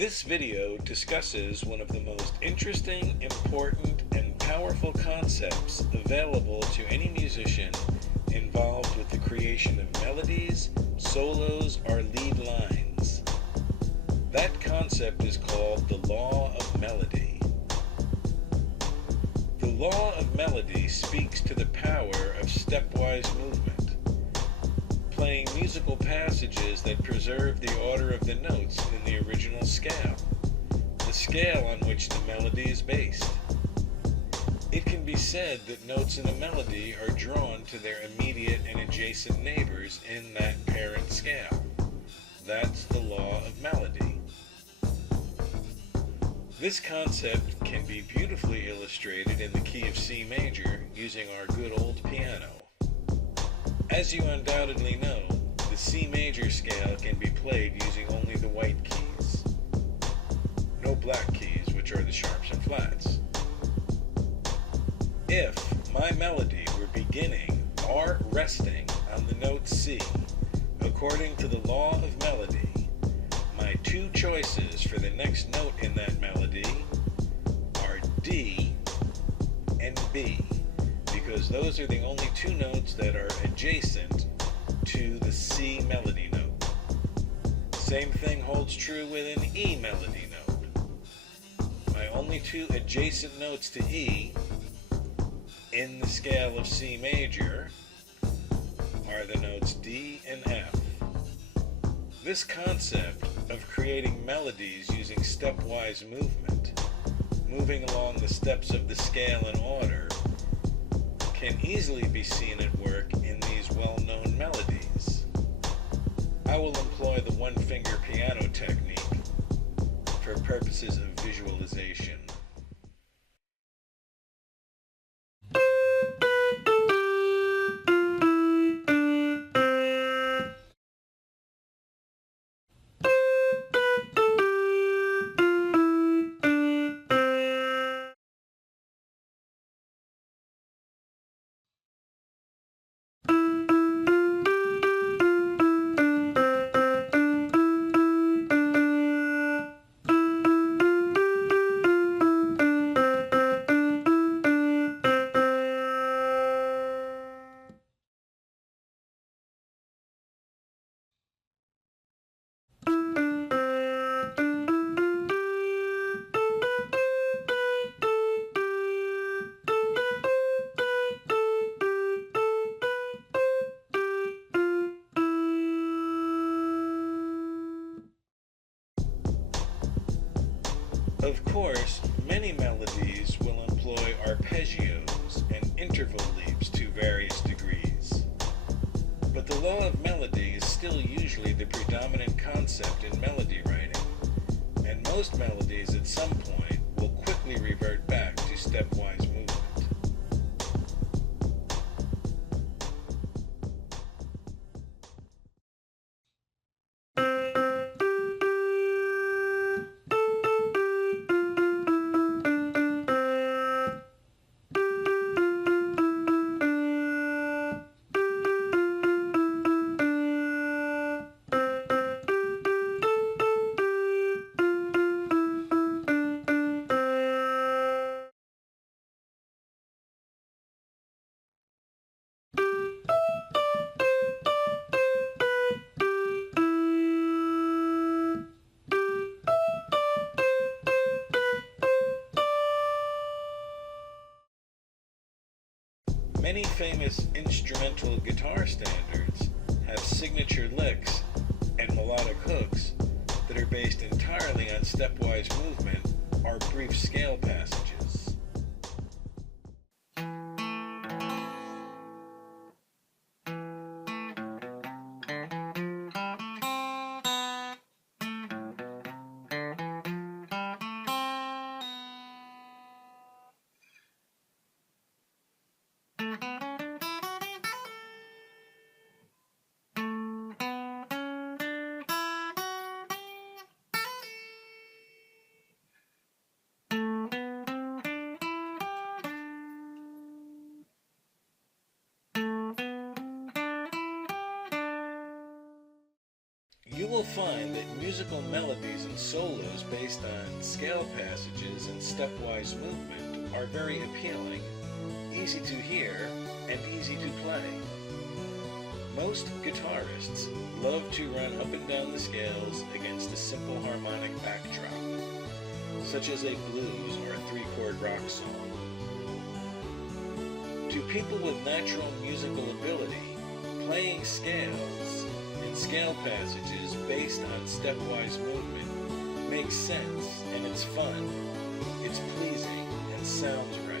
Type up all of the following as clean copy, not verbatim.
This video discusses one of the most interesting, important, and powerful concepts available to any musician involved with the creation of melodies, solos, or lead lines. That concept is called the law of melody. The law of melody speaks to the power of stepwise movement, playing musical passages that preserve the order of the notes in the original scale, the scale on which the melody is based. It can be said that notes in a melody are drawn to their immediate and adjacent neighbors in that parent scale. That's the law of melody. This concept can be beautifully illustrated in the key of C major using our good old piano. As you undoubtedly know, the C major scale can be played using only the white keys. No black keys, which are the sharps and flats. If my melody were beginning or resting on the note C, according to the law of melody, my two choices for the next note in that melody are D and B, because those are the only two notes that are adjacent to the C melody note. Same thing holds true with an E melody note. My only two adjacent notes to E in the scale of C major are the notes D and F. This concept of creating melodies using stepwise movement, moving along the steps of the scale in order, can easily be seen at work in these well-known melodies. I will employ the one-finger piano technique for purposes of visualization. Of course, many melodies will employ arpeggios and interval leaps to various degrees. But the law of melody is still usually the predominant concept in melody writing, and most melodies at some point will quickly revert back to stepwise movement. Many famous instrumental guitar standards have signature licks and melodic hooks that are based entirely on stepwise movement or brief scale passages. will find that musical melodies and solos based on scale passages and stepwise movement are very appealing, easy to hear, and easy to play. Most guitarists love to run up and down the scales against a simple harmonic backdrop, such as a blues or a three-chord rock song. To people with natural musical ability, playing scales and scale passages based on stepwise movement makes sense, and it's fun, it's pleasing, and sounds right.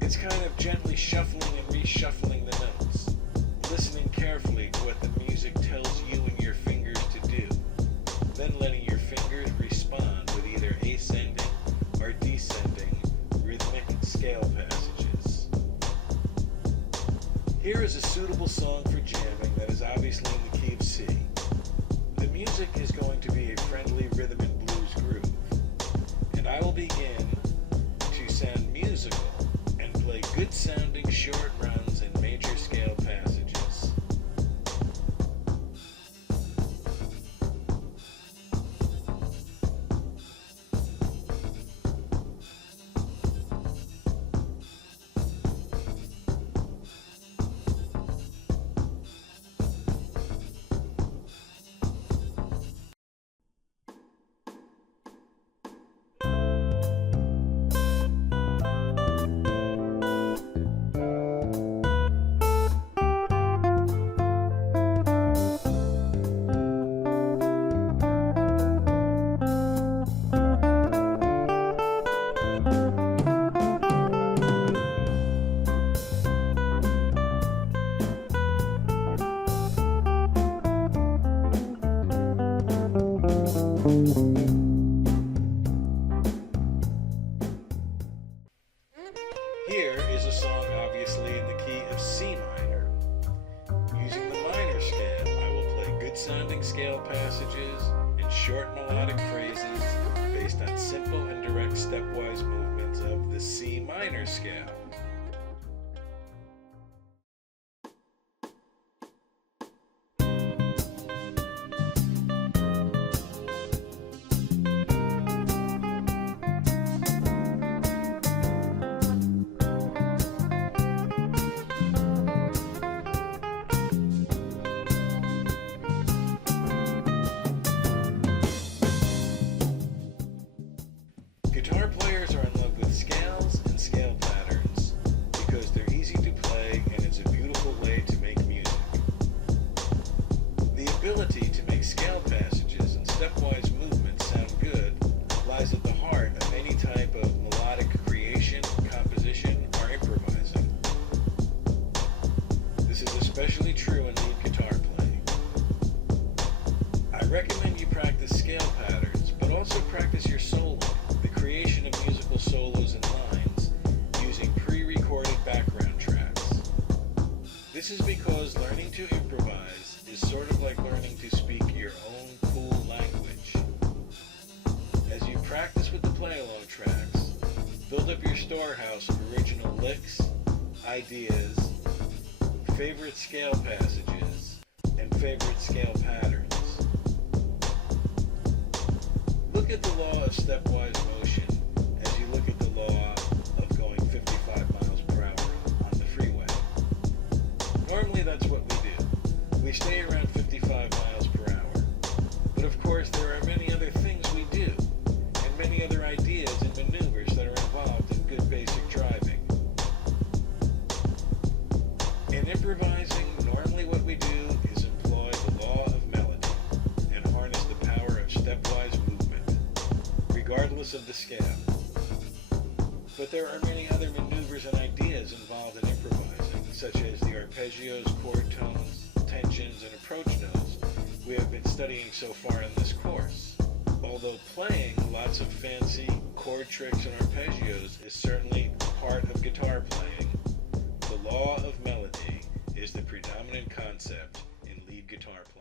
It's kind of gently shuffling and reshuffling the notes, listening carefully to what the music tells you and your fingers to do, then letting your fingers respond with either ascending or descending rhythmic scale passages. Here is a suitable song for jamming that is obviously in the key of C. The music is going to be a friendly rhythm and blues groove, and I will begin to sound musical and play good sounding short runs in major scale passages. Here is a song obviously in the key of C minor. Using the minor scale, I will play good sounding scale passages and short melodic phrases based on simple and direct stepwise movements of the C minor scale. Guitar players are in love with scales and scale patterns because they're easy to play and it's a beautiful way to make music. The ability to make scale passages and stepwise movements sound good lies at the heart of any type of melodic creation, composition, or improvising. This is especially true in lead guitar playing. I recommend you practice scale patterns, but also practice your solo. Creation of musical solos and lines using pre-recorded background tracks. This is because learning to improvise is sort of like learning to speak your own cool language. As you practice with the play-along tracks, build up your storehouse of original licks, ideas, favorite scale passages, and favorite scale patterns. Look at the law of stepwise motion as you look at the law of going 55 miles per hour on the freeway. Normally that's what we do. We stay around 55 miles per hour. But of course there are many other things we do, and many other ideas and maneuvers that are involved in good basic driving. In improvising, normally what we do is employ the law of melody and harness the power of stepwise movement, regardless of the scale. But there are many other maneuvers and ideas involved in improvising, such as the arpeggios, chord tones, tensions, and approach notes we have been studying so far in this course. Although playing lots of fancy chord tricks and arpeggios is certainly part of guitar playing, the law of melody is the predominant concept in lead guitar playing.